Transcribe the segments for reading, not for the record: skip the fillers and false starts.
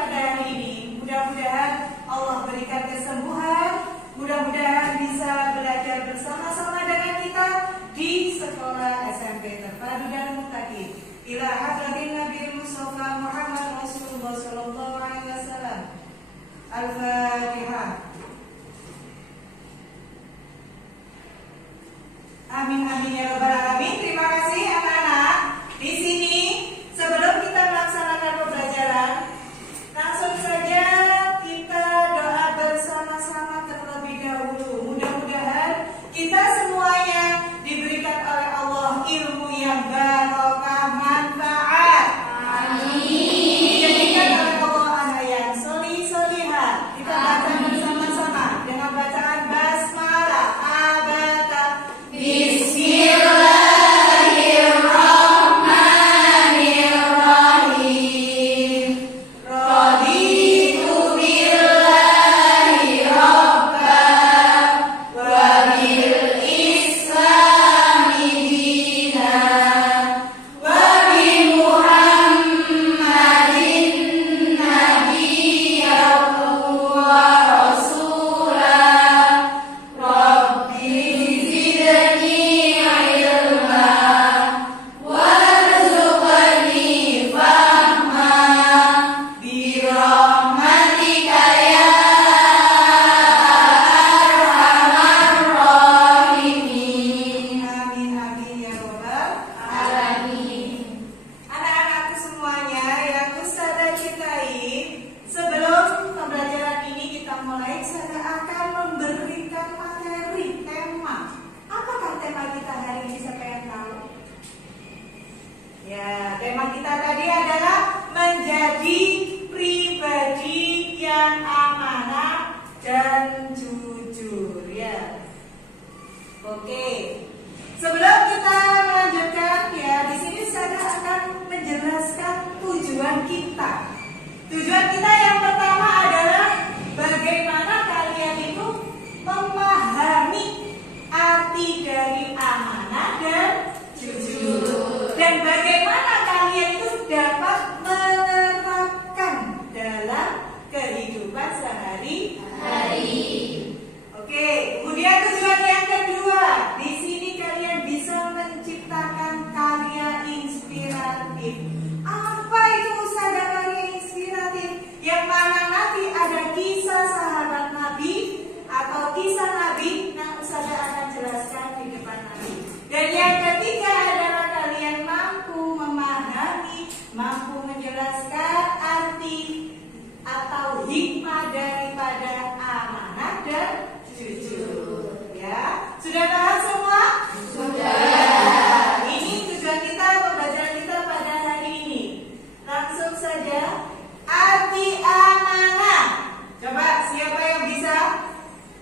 pada hari ini. Mudah-mudahan Allah berikan kesembuhan, mudah-mudahan bisa belajar bersama-sama dengan kita di sekolah SMP Terpadu dan Muttaqin. Ila hadratin Nabi Mustafa Muhammad Rasulullah sallallahu alaihi wasallam. Al-Fatihah. Amin amin ya rabbal alamin. Terima kasih anak-anak. Di sini sebelum kita melaksanakan pembelajaran, langsung saja kita doa bersama-sama terlebih dahulu. Mudah-mudahan kita semuanya diberikan oleh Allah ilmu yang barokah, manfaat. Amin. Dijadikan oleh Allah anak yang solih-solihah. Kita baca bersama-sama dengan bacaan basmalah. Abata Bismillahirrahmanirrahim. Raditu billahi rabban wa bil islami dinan wa bi Muhammadin nabiyyan wa rasulah. Rabbi zidni ilma warzuqni fahma bi rahmatika ya arhamar rahimin. Amin amin ya rabbal alamin. Anak-anakku semuanya yang Ustazah cintai, sebelum pembelajaran ini kita mulai, saya akan memberikan materi tema. Apakah tema kita hari ini? Siapa yang tahu? Ya, tema kita tadi adalah menjadi pribadi yang amanah dan jujur, ya. Oke. Sebelum kita melanjutkan, ya, di sini saya akan menjelaskan tujuan kita. Tujuan kita yang pertama adalah bagaimana kalian itu memahami arti dari amanah dan jujur, dan bagaimana kalian itu dapat menerapkan dalam kehidupan sehari-hari. Oke, kemudian tujuan yang kedua, di sini kalian bisa menciptakan karya inspiratif. Apa itu Ustazah karya inspiratif? Yang mana nanti ada kisah sahabat Nabi atau kisah Nabi. Nah, Ustazah akan jelaskan di depan nanti. Dan yang ketiga adalah kalian mampu memahami, mampu menjelaskan arti atau hikmah daripada amanah dan jujur. Ya, sudah paham semua? Sudah. Ini tujuan kita, pembelajaran kita pada hari ini. Langsung saja, arti amanah. Coba siapa yang bisa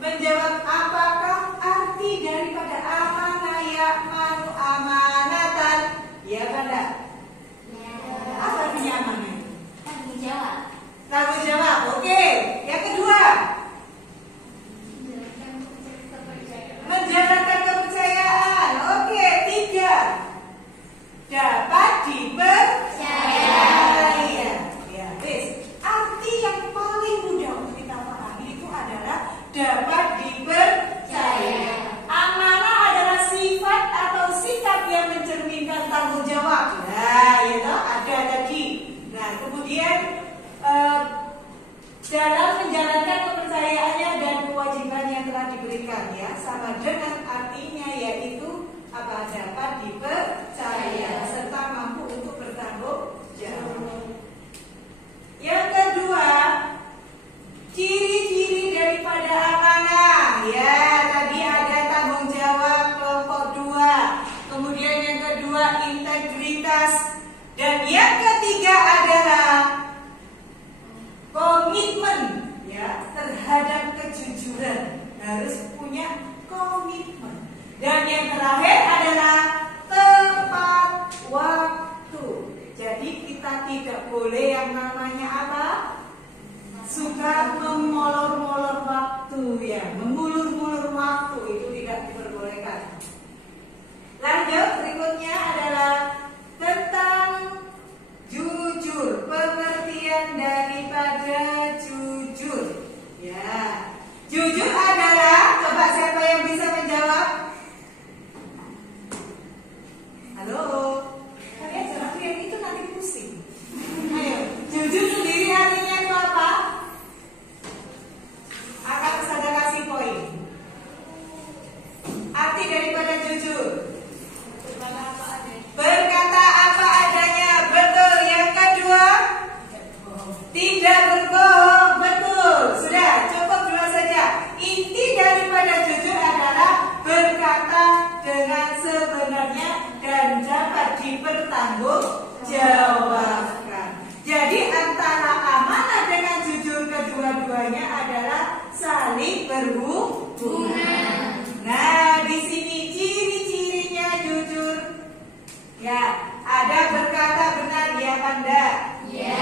menjawab apakah arti daripada amanah? Ya manu amanatan. Ya Banda? Apa artinya amanah? Tanggung jawab. Tanggung jawab. Oke. Yang kedua, menjalankan kepercayaan. Oke. Tiga, dapat dipercaya. Ya, arti yang paling mudah untuk kita pahami itu adalah dapat dipercaya. Amanah adalah sifat atau sikap yang mencerminkan tanggung jawab. Nah, itu ada tadi. Nah, kemudian dalam menjalankan kepercayaannya dan kewajiban yang telah diberikan, ya, sama dengan artinya, yaitu apa? Dapat dipercaya serta mampu untuk bertanggung jawab. Yang kedua, ciri-ciri daripada amanah. Ya, tadi ada tanggung jawab kelompok 2. Kemudian yang kedua integritas. Dan yang ketiga adalah komitmen, ya, terhadap kejujuran. Harus punya komitmen. Dan yang terakhir adalah tepat waktu. Jadi kita tidak boleh yang namanya apa? Suka memolor-molor waktu, ya, mengulur-ngulur waktu, itu tidak diperbolehkan. Lanjut, berikutnya adalah tentang jujur, pengertian daripada Ya. Jujur adalah, coba siapa yang bisa menjawab? Halo. Kalian jangan lihat itu nanti pusing. Ayo, jujur sendiri artinya itu apa? Akan saya kasih poin. Arti daripada jujur. Berkata apa adanya. Betul. Yang kedua, tidak berbohong. Betul. Sudah, cukup dua saja. Inti daripada jujur adalah berkata dengan sebenarnya dan dapat dipertanggungjawabkan. Jadi antara amanah dengan jujur kedua-duanya adalah saling berhubungan. Nah, di sini ciri-cirinya jujur. Ya, ada berkata benar, ya apa enggak? Ya.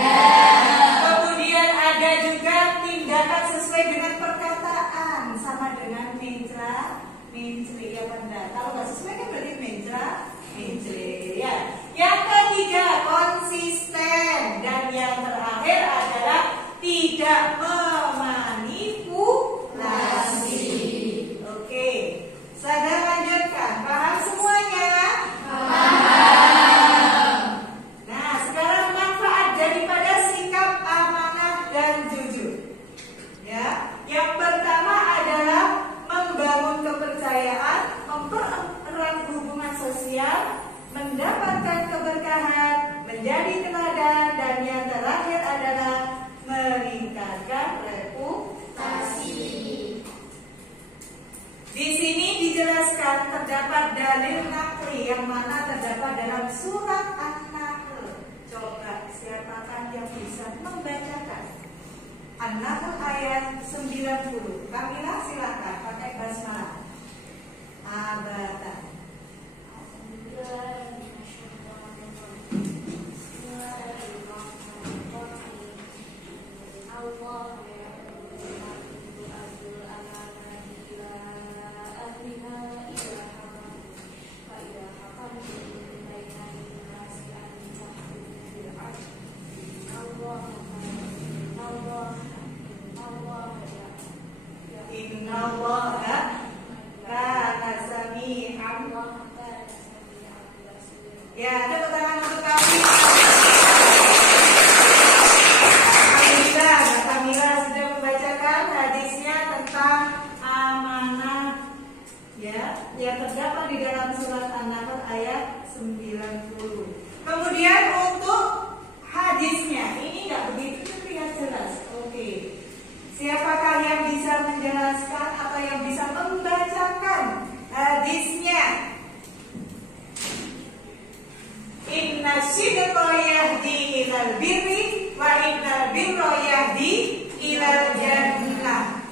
Kemudian ada juga tindakan sesuai dengan perkataan, sama dengan mencela, ya apa enggak? Kalau nggak sesuai kan berarti mencela, ya. Yang ketiga, konsisten. Dan yang terakhir adalah tidak memanipulasi. Oke, saya lanjutkan. Paham semuanya? Paham. Nah, sekarang manfaat daripada sikap amanah dan jujur. Ya, yang pertama adalah membangun kepercayaan, mempererat hubungan sosial, mendapatkan keberkahan, menjadi teladan, dan yang terakhir adalah meningkatkan reputasi. Di sini dijelaskan terdapat dalil nakli yang mana terdapat dalam surat An-Nahl. Coba siapakah yang bisa membacakan An-Nahl ayat 90? Kamila silakan pakai basmalah. Abata. Ya, tepuk tangan untuk kami. Alhamdulillah, Kamila sudah membacakan hadisnya tentang amanah, ya, yang terdapat di dalam surat An-Nahl ayat 90. Kemudian untuk hadisnya, ini nggak begitu terlihat jelas. Oke, siapakah yang bisa menjelaskan atau yang bisa membacakan hadisnya? Inna syidqa yahdi ilal birri wa innal birra yahdi ilal jannah.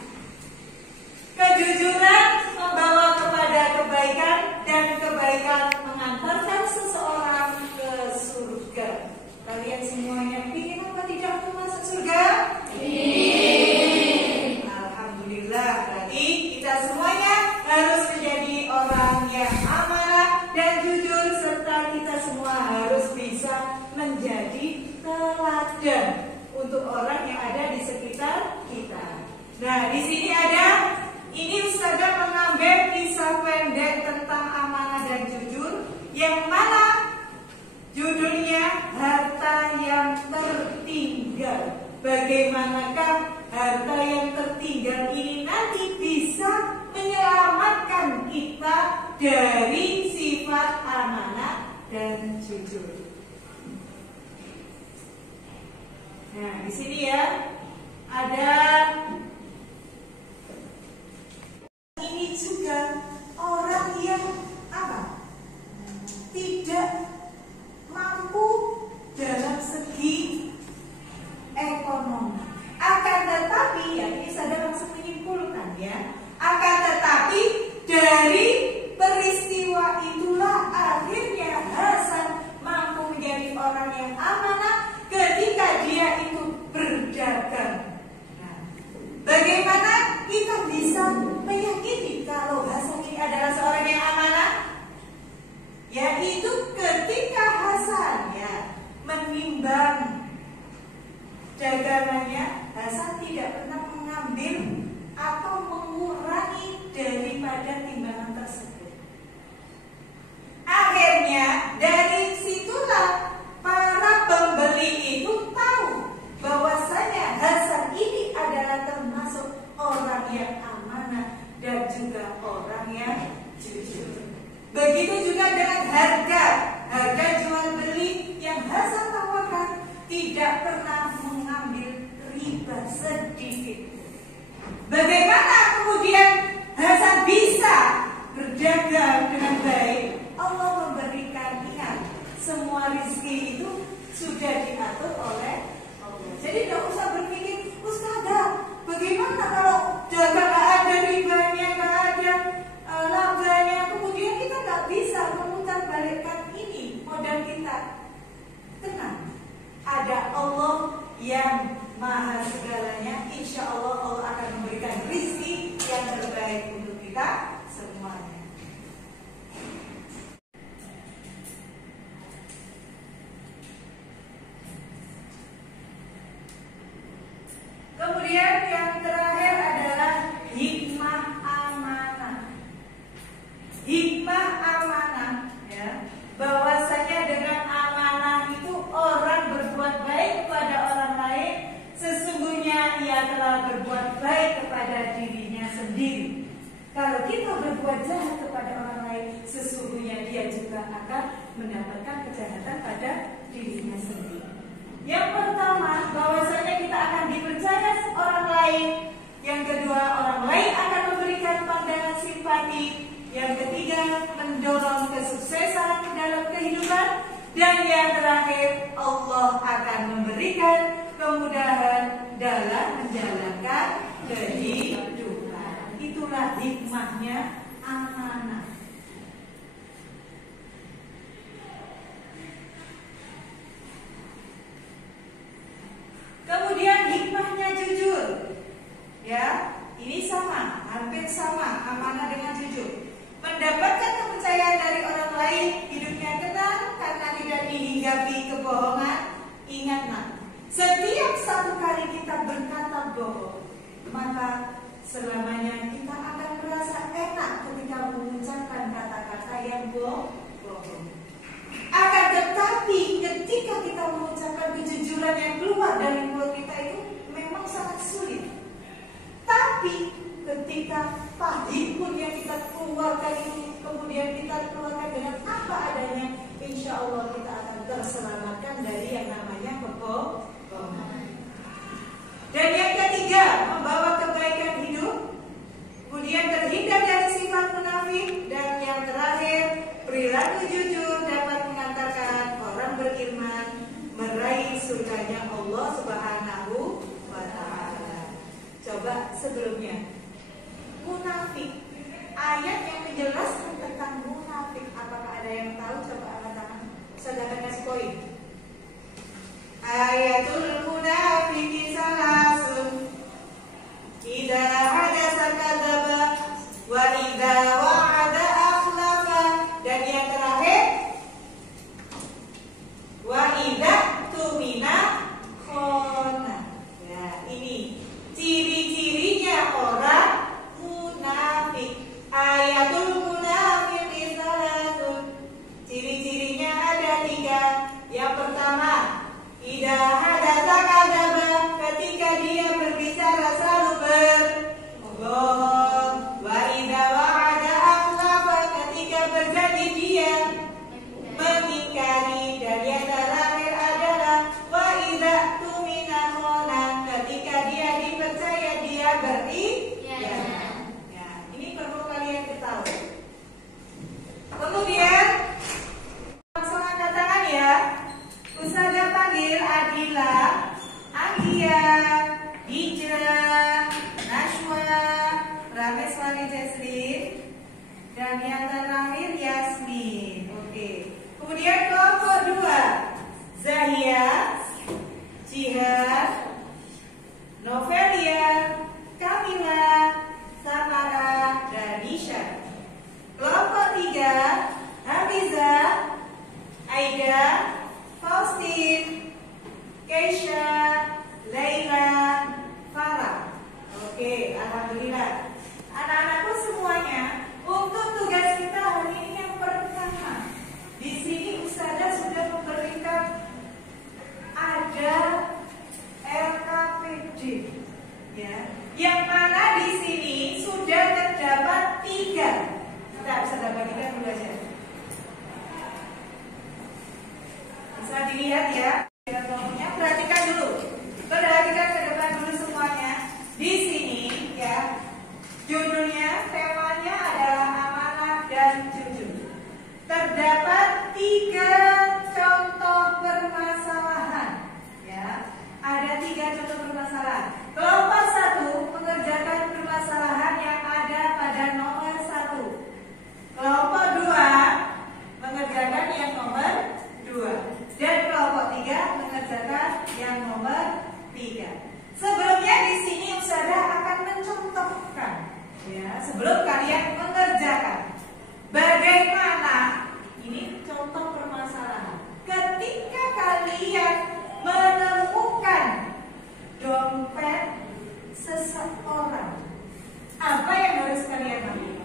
Kejujuran membawa kepada kebaikan dan kebaikan mengantarkan seseorang ke surga. Kalian semuanya ingin apa tidak mau masuk surga? Ingin. Alhamdulillah, berarti kita semuanya harus menjadi orang yang amanah dan jujur, serta kita semua harus bisa menjadi teladan untuk orang yang ada di sekitar kita. Nah, di sini ada, ini Ustazah mengambil kisah pendek tentang amanah dan jujur, yang mana judulnya harta yang tertinggal. Bagaimanakah harta yang tertinggal ini nanti bisa menyelamatkan kita dari sifat amanah dan jujur. Nah, di sini ya ada ini juga orang yang apa? Tidak mampu dalam segi ekonomi. Akan tetapi, ya ini saya langsung menyimpulkan ya. Akan tetapi dari peristiwa itulah akhirnya Hasan mampu menjadi orang yang amanah ketika dia itu berdagang. Nah, bagaimana kita bisa meyakini kalau Hasan ini adalah seorang yang amanah? Yaitu ketika Hasan ya menimbang dagangannya, Hasan tidak pernah mengambil atau mengurangi daripada timbangan tersebut. Akhirnya dari situlah para pembeli itu tahu bahwasanya Hasan ini adalah termasuk orang yang amanah dan juga orang yang jujur. Begitu juga dengan harga jual beli yang Hasan tawarkan tidak pernah mengambil riba sedikit. Bagaimana kemudian Hasan bisa berdagang dengan baik? Allah memberikan, ingat, semua rezeki itu sudah diatur oleh Allah. Jadi tidak usah berpikir, Ustazah, bagaimana kalau dagang nggak ada ribanya, nggak ada labanya, kemudian kita nggak bisa memutar balikkan ini modal kita. Tenang, ada Allah yang maha segalanya. Insya Allah Allah akan memberikan rezeki yang terbaik untuk kita semuanya. Kemudian yang terakhir adalah hikmah amanah. Hikmah amanah, ya, bahwasanya dengan amanah itu orang berbuat baik kepada orang lain, sesungguhnya ia telah berbuat baik kepada dirinya sendiri. Kalau kita berbuat jahat kepada orang lain, sesungguhnya dia juga akan mendapatkan kejahatan pada dirinya sendiri. Yang pertama, bahwasanya kita akan dipercaya orang lain. Yang kedua, orang lain akan memberikan pandangan simpati. Yang ketiga, mendorong kesuksesan dalam kehidupan. Dan yang terakhir, Allah akan memberikan kemudahan dalam menjalankan kehidupan. Itulah hikmahnya amanah. Kemudian hikmahnya jujur, ya, ini sama, hampir sama, amanah dengan jujur. Mendapatkan kepercayaan dari orang lain, hidupnya tenang karena tidak dihinggapi kebohongan. Ingat nak, setiap satu kali kita berkata bohong, maka selamanya kita akan merasa enak ketika mengucapkan kata-kata yang bohong. Akan tetapi ketika kita mengucapkan kejujuran yang keluar dari mulut kita itu memang sangat sulit. Tapi ketika pahit pun yang kita keluarkan itu kemudian kita keluarkan dengan apa adanya, insya Allah kita akan terselamatkan dari yang namanya kebohongan. Dan yang ketiga, membawa kebaikan hidup. Kemudian terhindar dari sifat munafik. Dan yang terakhir, perilaku jujur dapat mengantarkan orang beriman meraih surganya Allah Subhanahu wa Ta'ala. Coba sebelumnya, munafik, ayat yang menjelaskan tentang munafik. Apakah ada yang tahu? Coba angkat tangan. Saya akan kasih poin. Ayatul munafiki salasun, idza hadasa kadzaba wa idza wa'ada akhlafa. Dan yang terakhir, wa idza tumina khona. Ya, ini ciri-cirinya orang munafik. Ayatul munafiki salasun, ciri-cirinya ada 3. Yang pertama, idza hadatsa kadzaba, ketika dia berbicara selalu berbohong. Wa idza wa'ada akhlafa, ketika berjanji dia mengingkari. Dan yang terakhir adalah wa idza tumina khona, ketika dia dipercaya dia berkhianat. Ya, ini perlu kalian ketahui. Kemudian langsung angkat tangan ya. Ustazah panggil Adila, Anggia, Dija, Nashwa, Rameswari Jesrin, dan yang terakhir Yasmin. Oke. Kemudian kelompok 2, Zahia, Jihad, Novelia, Kamila, Samara, dan Nisha. Kelompok 3, Hafiza, Aida, Faustin, Keisha, Laila, Farah. Ya, yang mana di sini sudah terdapat 3. Kita bisa bagikan dulu aja. Bisa dilihat ya. Perhatikan dulu. Perhatikan ke depan dulu semuanya. Di sini ya, judulnya, temanya adalah amanah dan jujur. Terdapat 3 contoh permasalahan. Ya, ada 3 contoh permasalahan. Kelompok 1 mengerjakan permasalahan yang ada pada nomor 1. Kelompok 2 mengerjakan yang nomor 2. Dan kelompok 3 mengerjakan yang nomor 3. Sebelumnya di sini Ustazah akan mencontohkan, ya, sebelum kalian mengerjakan. Bagaimana ini contoh permasalahan? Ketika kalian menemukan dompet seseorang, apa yang harus kalian lakukan?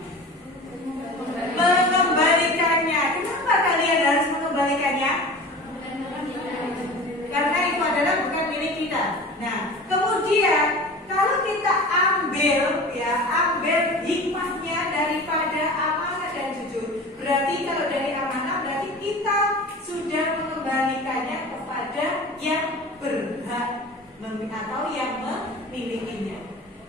Mengembalikannya. Kenapa kalian harus mengembalikannya? Karena itu adalah bukan milik kita. Nah, kemudian kalau kita ambil hikmahnya daripada amanah dan jujur, berarti kalau dari amanah berarti kita sudah mengembalikannya kepada yang berhak atau yang memilikinya.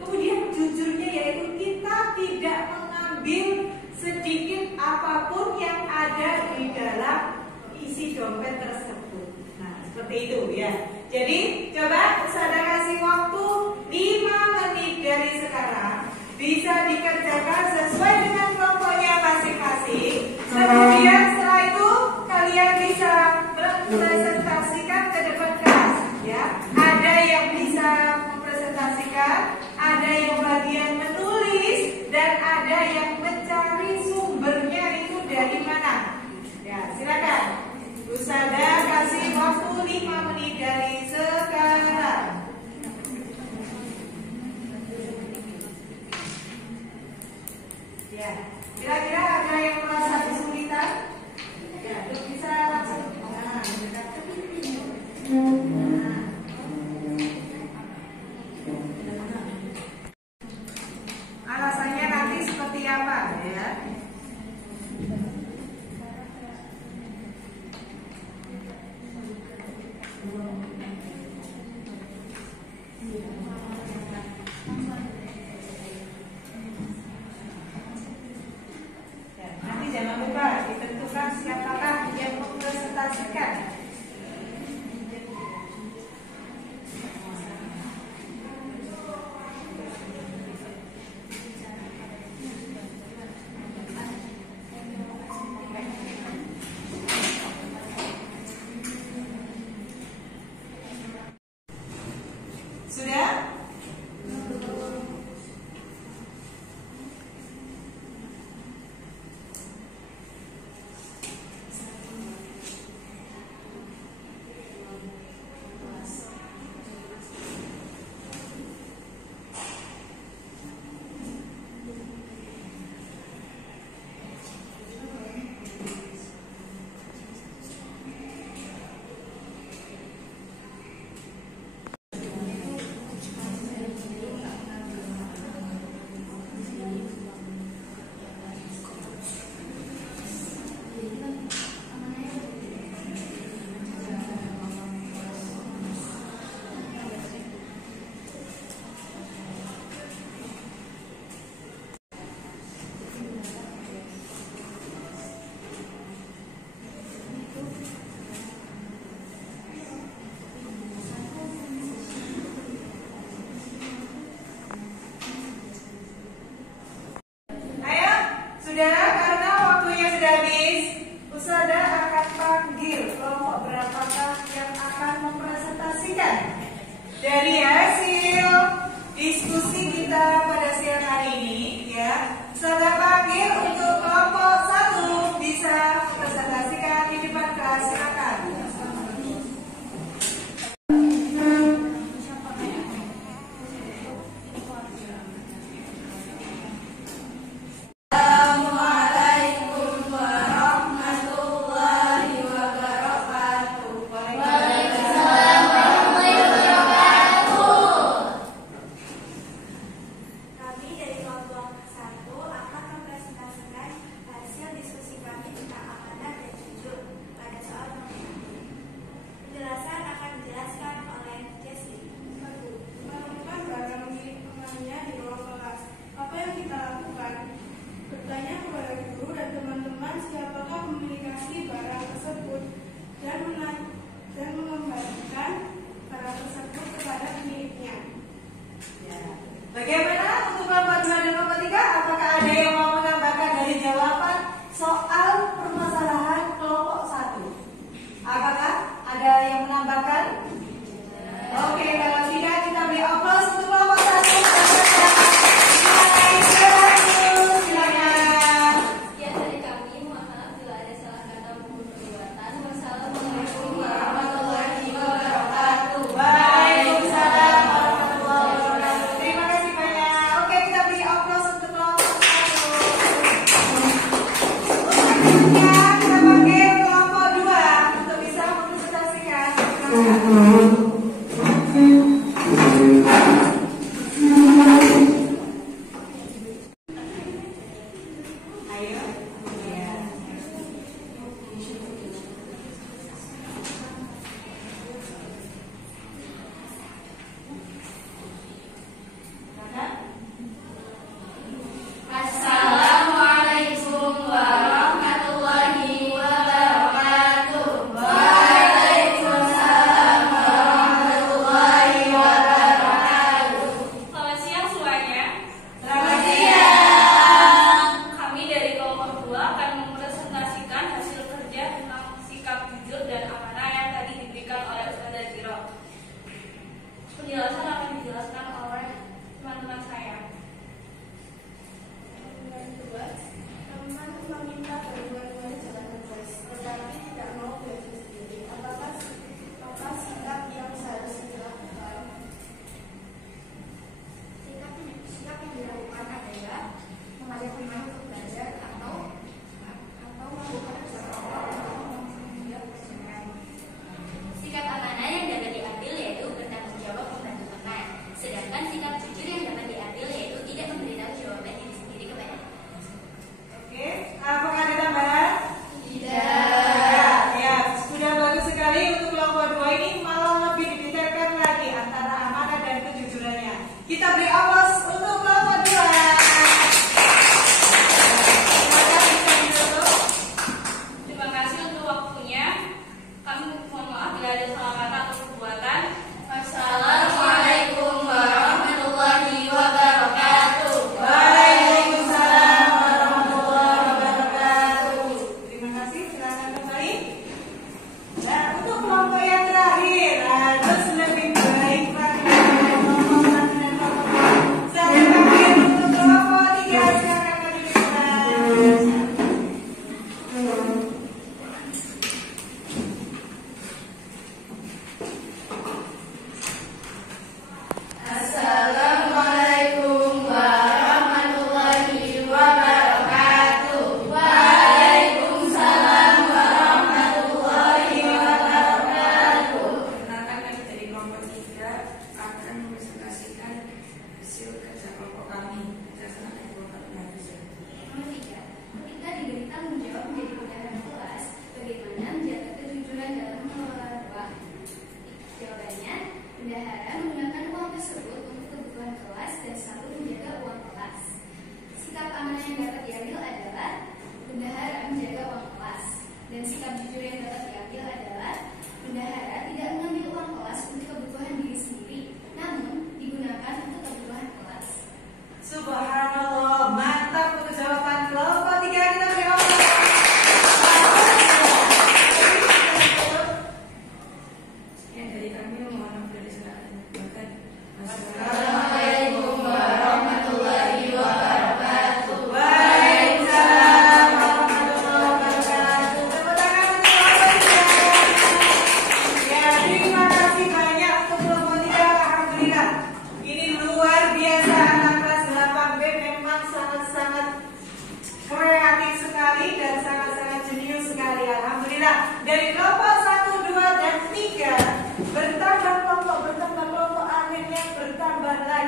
Kemudian jujurnya yaitu kita tidak mengambil sedikit apapun yang ada di dalam isi dompet tersebut. Seperti itu ya. Jadi coba saya kasih waktu 5 menit dari sekarang. Bisa dikerjakan sesuai dengan kelompoknya masing-masing. Kemudian setelah itu kalian bisa mempresentasikan ke depan kelas ya. Ada yang bisa mempresentasikan, ada yang bagian menulis, dan ada yang mencari sumbernya itu dari mana. Ya, silakan. Ustazah kasih waktu 5 menit dari sekarang. Ya, kira-kira ada yang merasa kesulitan? Ya, bisa langsung. Alasannya nanti seperti apa ya? Nanti jangan lupa ditentukan siapakah yang mempresentasikan. Sudah? Dari hasil diskusi kita pada siang hari ini, ya, saya panggil untuk kelompok 1 bisa presentasikan di depan kelas. Silakan.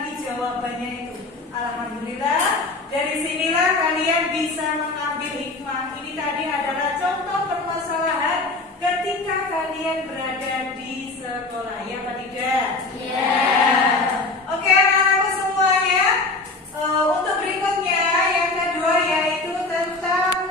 lagi jawabannya itu. Alhamdulillah, dari sinilah kalian bisa mengambil hikmah. Ini tadi adalah contoh permasalahan ketika kalian berada di sekolah, ya Pak tidak? Iya. Oke anak-anakku semuanya, untuk berikutnya yang kedua yaitu tentang,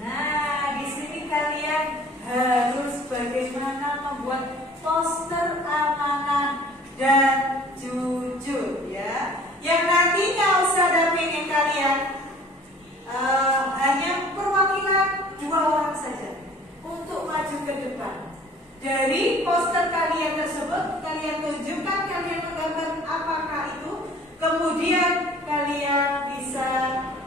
nah di sini kalian harus bagaimana membuat poster amanah dan jujur, ya. Yang nantinya Ustazah pengen kalian hanya perwakilan 2 orang saja untuk maju ke depan. Dari poster kalian tersebut kalian tunjukkan, kalian menggambar apakah itu, kemudian kalian bisa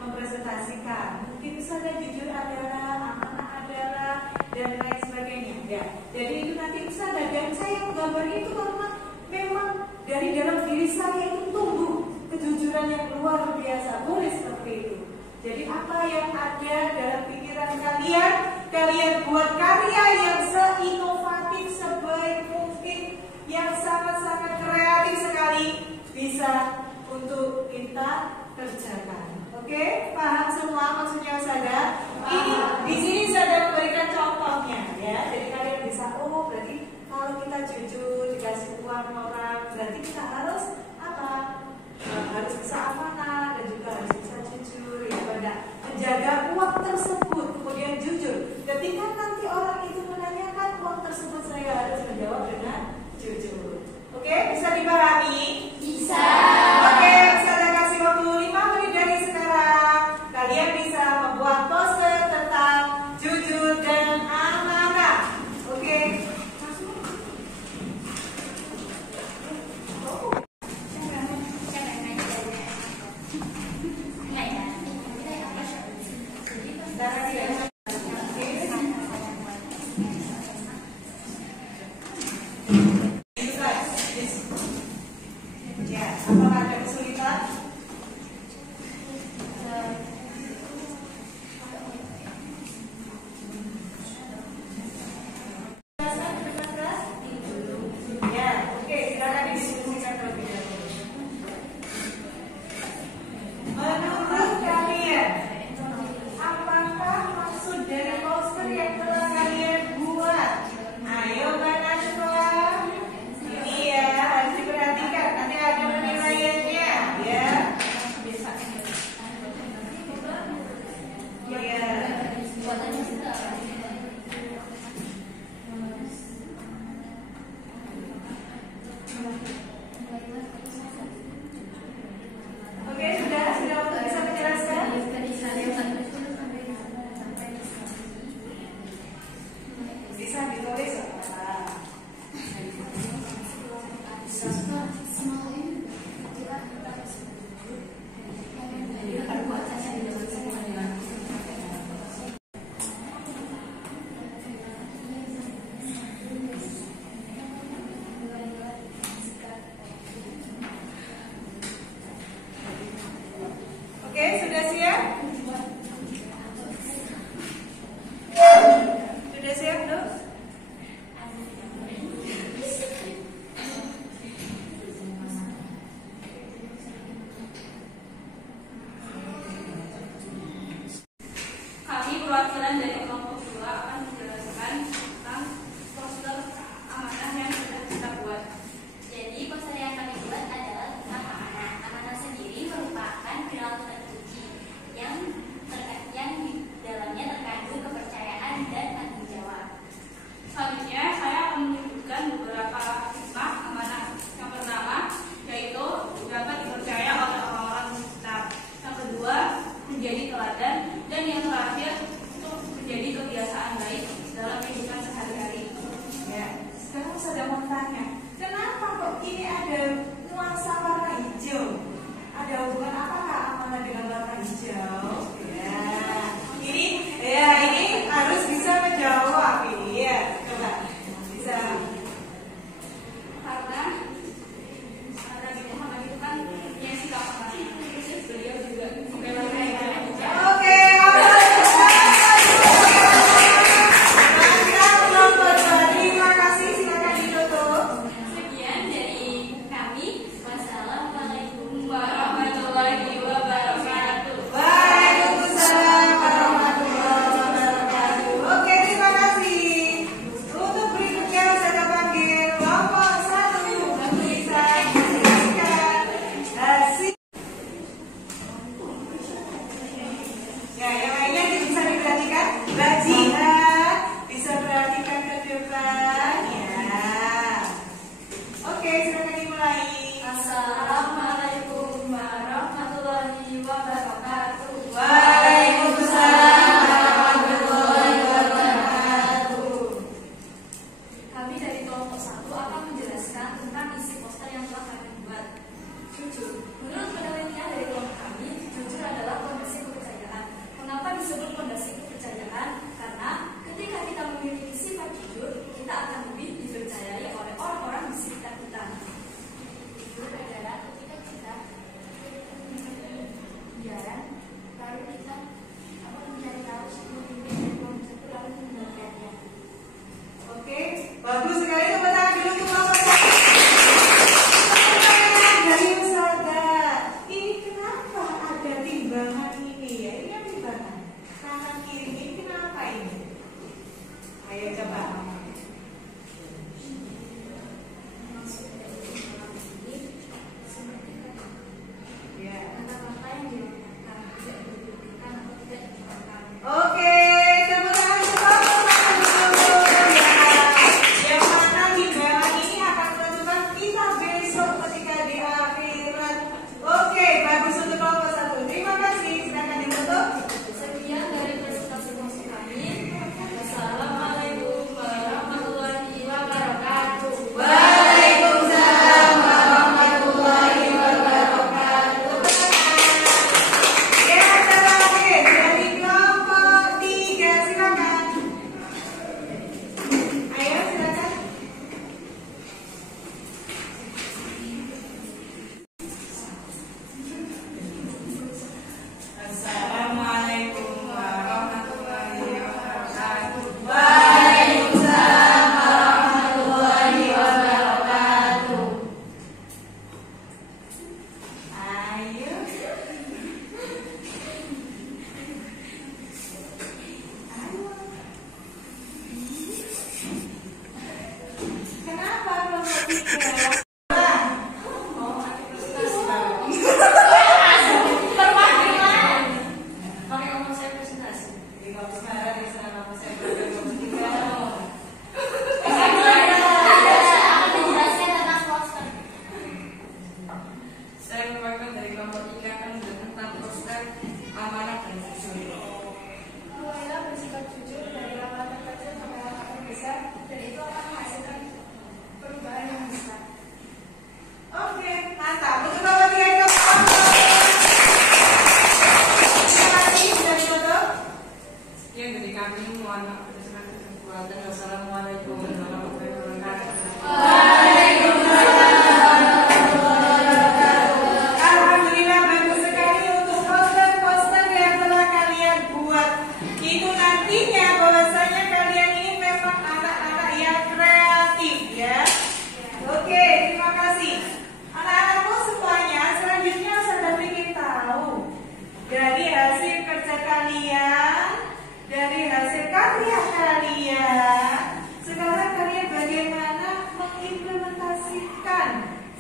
mempresentasikan. Mungkin misalnya jujur adalah, amanah adalah, dan lain sebagainya. Ya, jadi itu nanti bisa. Dan saya menggambar itu karena memang dari dalam diri saya itu tumbuh kejujuran yang luar biasa. Boleh seperti itu. Jadi apa yang ada dalam pikiran kalian, kalian buat karya yang seinovatif, sebaik mungkin, yang sangat-sangat kreatif sekali bisa untuk kita kerjakan. Oke, paham semua maksudnya Ustazah? Ini di sini saya memberikan contohnya, ya. Jadi kalian bisa, oh berarti kalau kita jujur dikasih uang orang, berarti kita harus apa? Harus bisa amanah dan juga harus bisa jujur, ya, pada menjaga uang tersebut, kemudian jujur. Ketika nanti orang itu menanyakan uang tersebut, saya harus menjawab dengan jujur. Oke, bisa dipahami? Bisa. Oke, saya kasih waktu 5 menit dari sekarang. Kalian bisa membuat poster tentang jujur dan amanah. Oke. Ya, apakah ada kesulitan? Ya, oke, silakan didiskusikan terlebih dahulu. Menurut kalian, apakah maksud dari poster yang telah kalian buat? Ayo Mbak Najwa. Ini ya, harus diperhatikan. Nanti ada penilaiannya, ya. Ya. Oke, sudah untuk bisa menjelaskan? Bisa ditulis apa? Oke, sudah siap? Sudah siap, Dok?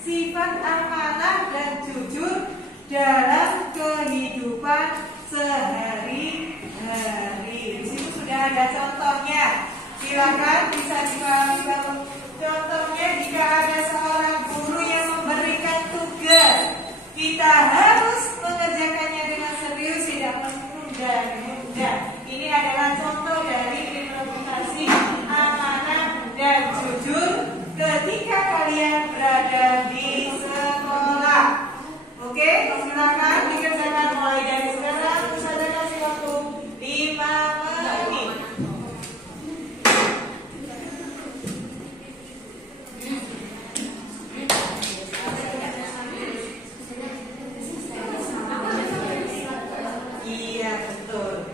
Sifat amanah dan jujur dalam kehidupan sehari-hari. Di situ sudah ada contohnya. Silakan bisa dipahami. Contohnya, jika ada seorang guru yang memberikan tugas, kita harus mengerjakannya dengan serius, tidak menunda-nunda. Ini adalah contoh dari implementasi amanah dan jujur ketika kalian berada di sekolah. Oke, silakan dikerjakan mulai dari sekarang. Saya kasih waktu 5 menit. Iya, betul.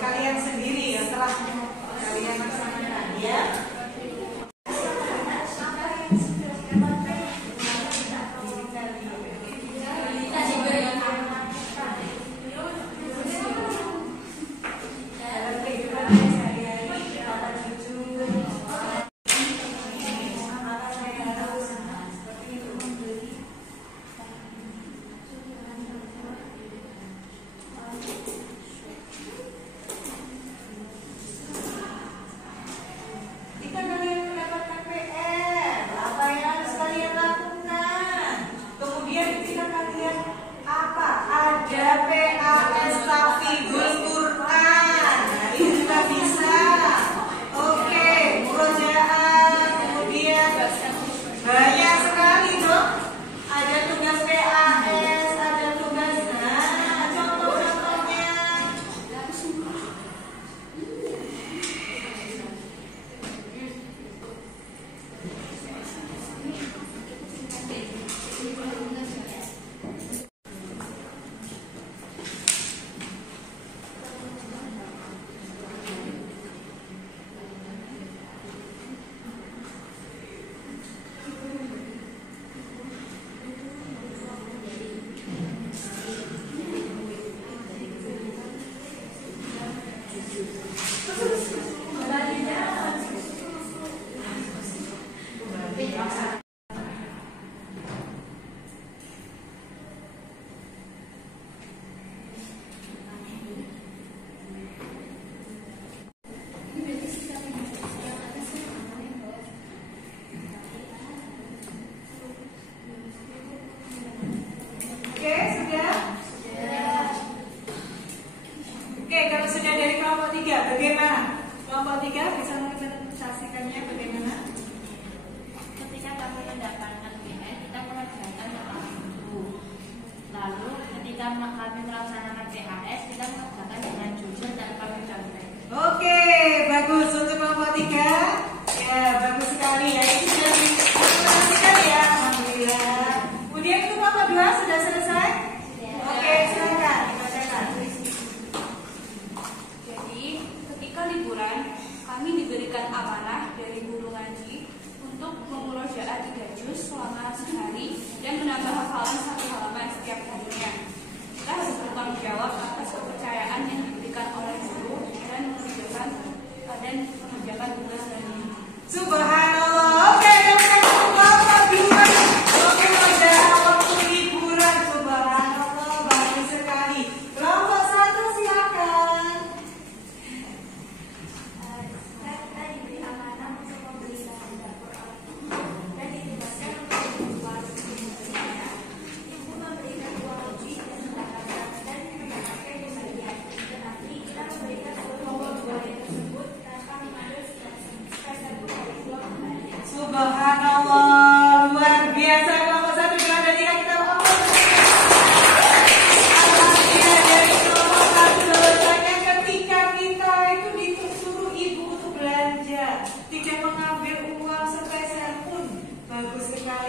Kalian sendiri yang telah kalian laksanakan, ya. Bagaimana? Kelompok 3 bisa menginterpretasikannya bagaimana? Ketika kami mendapatkan PN, kita mengerjakan terlebih dulu. Lalu ketika kami melaksanakan PAS, kita mengerjakan dengan jujur tanpa mencontek. Oke, bagus untuk kelompok 3. Ya, bagus sekali ya. Ini sudah diimplementasikan ya, alhamdulillah. Kemudian untuk kelompok 2 sudah selesai? Ya. Oke, silakan dibacakan. Liburan, kami diberikan amanah dari guru ngaji untuk memurojaah 3 juz selama sehari dan menambah hafalan 1 halaman setiap harinya. Kita harus bertanggung jawab atas kepercayaan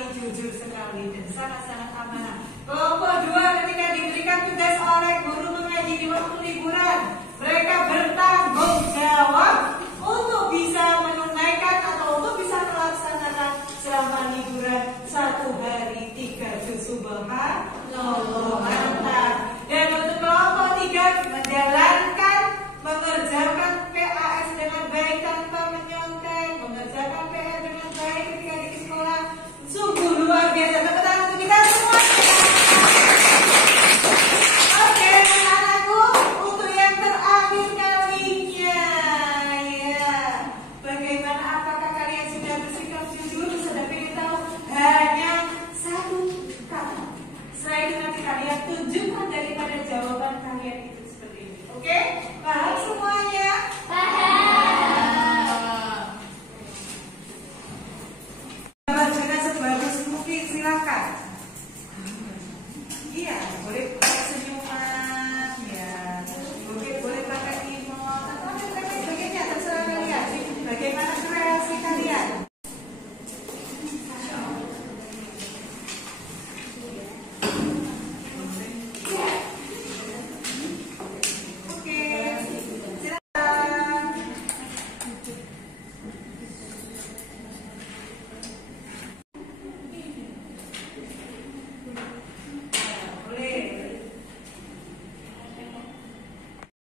sekali, jujur sekali, dan sangat-sangat amanah. Kelompok 2 ketika diberikan tugas oleh guru mengaji di waktu liburan, mereka bertanggung jawab untuk bisa menunaikan atau untuk bisa melaksanakan selama liburan 1 hari 3 juz. Subhanallah, mantap. Dan untuk kelompok 3 menjalankan, mengerjakan PAS dengan baik tanpa menyontek, mengerjakan PR dengan baik ketika di sekolah. Sungguh luar biasa. Tepuk tangan untuk kita semua. Oke, anak-anakku, untuk yang terakhir kalinya, ya, bagaimana, apakah kalian sudah bersikap jujur? Sudah ingin tahu hanya 1 kata. Setelah itu nanti kalian tunjukkan daripada jawaban kalian itu seperti ini. Oke, paham semuanya? Dengan sebagus mungkin silakan. Iya, boleh pakai senyuman, ya, boleh pakai imot, atau sebagainya, terserah kalian. Bagaimana kreasi kalian? Oke, silakan. Boleh.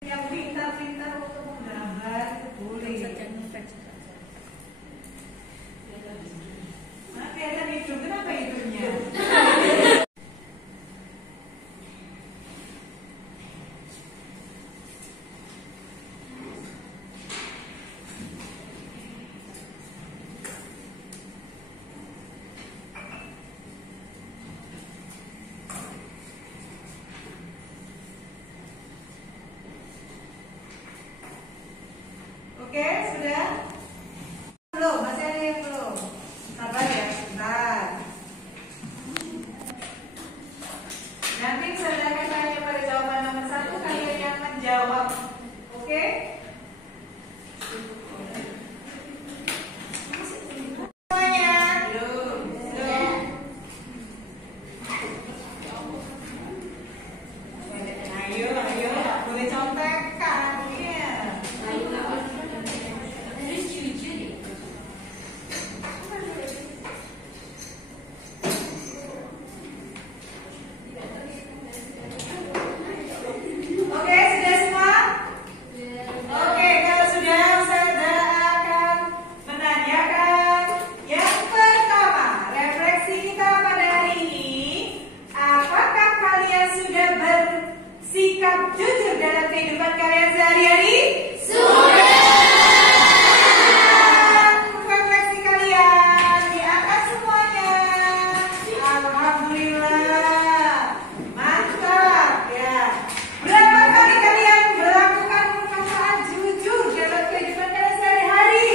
Yang pintar-pintar untuk menggambar boleh. Nah, kelihatan hidung, kenapa hidungnya? Oke, sudah? Belum, masih ada yang belum. Sabar ya, sebentar. Nanti saya akan tanya pada jawaban nomor 1, kalian yang menjawab. Oke? Semuanya? Belum. Belum. Ayo, boleh contekan. Iya. Oke, sudah semua? Oke, kalau sudah, saya akan menanyakan yang pertama. Refleksi kita pada hari ini, apakah kalian sudah bersikap jujur dalam kehidupan kalian sehari-hari? Refleksi kalian diangkat semuanya. Alhamdulillah, mantap ya. Berapa kali kalian melakukan perkataan jujur dalam kehidupan kalian sehari-hari?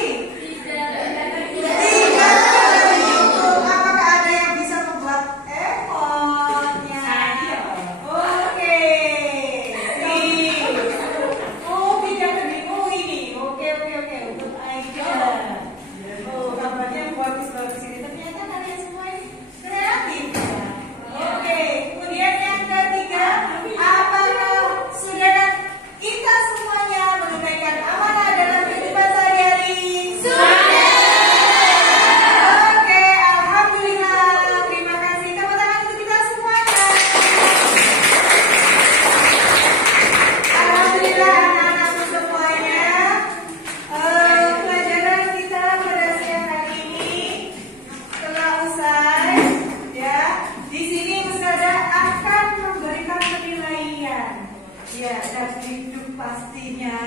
3 kali. Apakah ada yang bisa membuat effortnya? Oke. Oh, tidak terima ini. Oke. Untuk Aida. Oh, gambarnya bagus-bagus ini. Ternyata kalian semua ini kreatif ya. Oke. Kemudian yang ketiga, apakah sudah kita semuanya menunaikan amanah dalam kehidupan sehari-hari? Oke, alhamdulillah. Terima kasih. Tepuk tangan untuk kita semuanya. Alhamdulillah, anak-anakku semuanya. Pelajaran kita pada siang hari ini telah usai. Ya, di sini Ustazah akan memberikan penilaian. Ya, dan hidup pastinya.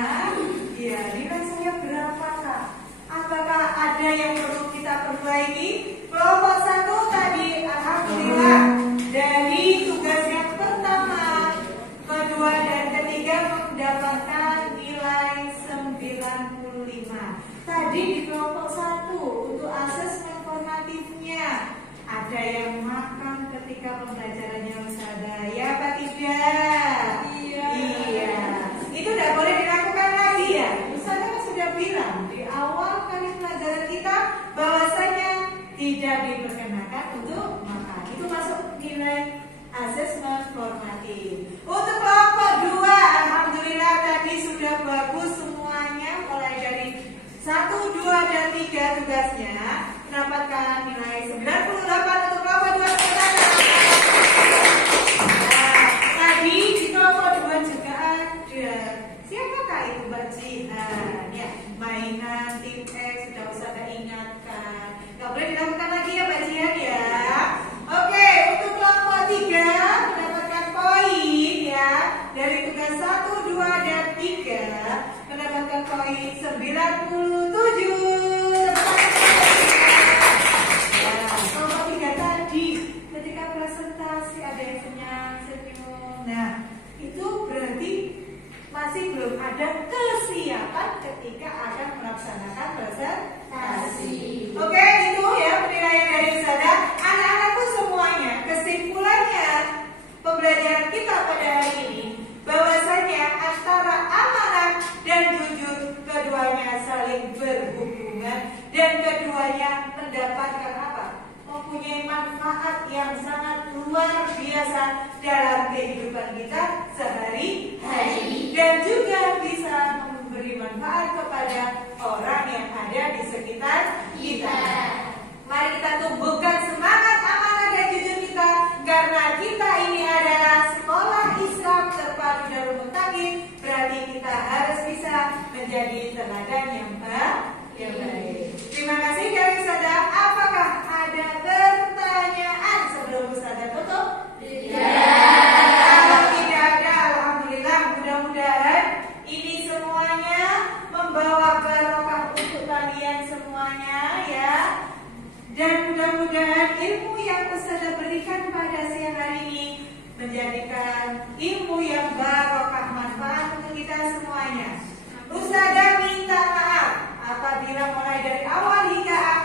Ya, nilai saya berapakah? Apakah ada yang perlu kita perbaiki? Kelompok 1 tadi, alhamdulillah, dari tugas yang pertama, kedua, dan ketiga mendapatkan nilai 95. Tadi di kelompok 1 untuk asesmen formatifnya, ada yang makan ketika pembelajarannya Ustazah. Ya, Pak tidak? Iya. Itu tidak boleh dilakukan lagi ya. Ustazah kan sudah bilang di awal kali pelajaran kita bahwasanya tidak diperkenakan untuk tugasnya mendapatkan nilai 98 untuk kelompok 2 sementara. Nah, tadi di kelompok 2 juga ada. Siapakah itu Mbak Ji? Nah, ya, mainan tim X sudah usah ingatkan. Gak boleh dilakukan lagi ya Mbak Jian ya. Oke, untuk kelompok 3 mendapatkan poin ya. Dari tugas 1, 2, dan 3 mendapatkan poin 97. Ya, kelompok 3 tadi ketika presentasi ada yang senyum. Nah, itu berarti masih belum ada kesiapan ketika akan melaksanakan presentasi. Oke, itu ya penilaian dari Ustazah. Anak-anakku semuanya, kesimpulannya pembelajaran kita pada hari ini bahwasanya antara amanah dan jujur keduanya saling berhubungan dan keduanya mendapatkan apa? Mempunyai manfaat yang sangat luar biasa dalam kehidupan kita sehari-hari dan juga bisa memberi manfaat kepada orang yang ada di sekitar kita. Mari kita tumbuhkan semangat amanah dan jujur kita karena kita ini adalah sekolah Islam terpadu Darul Muttaqin. Berarti kita harus bisa menjadi teladan yang baik. Terima kasih dari Ustazah. Apakah ada pertanyaan sebelum Ustazah tutup? Kalau tidak ada, alhamdulillah. Mudah-mudahan ini semuanya membawa barokah untuk kalian semuanya ya. Dan mudah-mudahan ilmu yang Ustazah berikan pada siang hari ini menjadikan ilmu yang barokah manfaat untuk kita semuanya. Ustazah minta maaf apabila mulai dari awal hingga akhir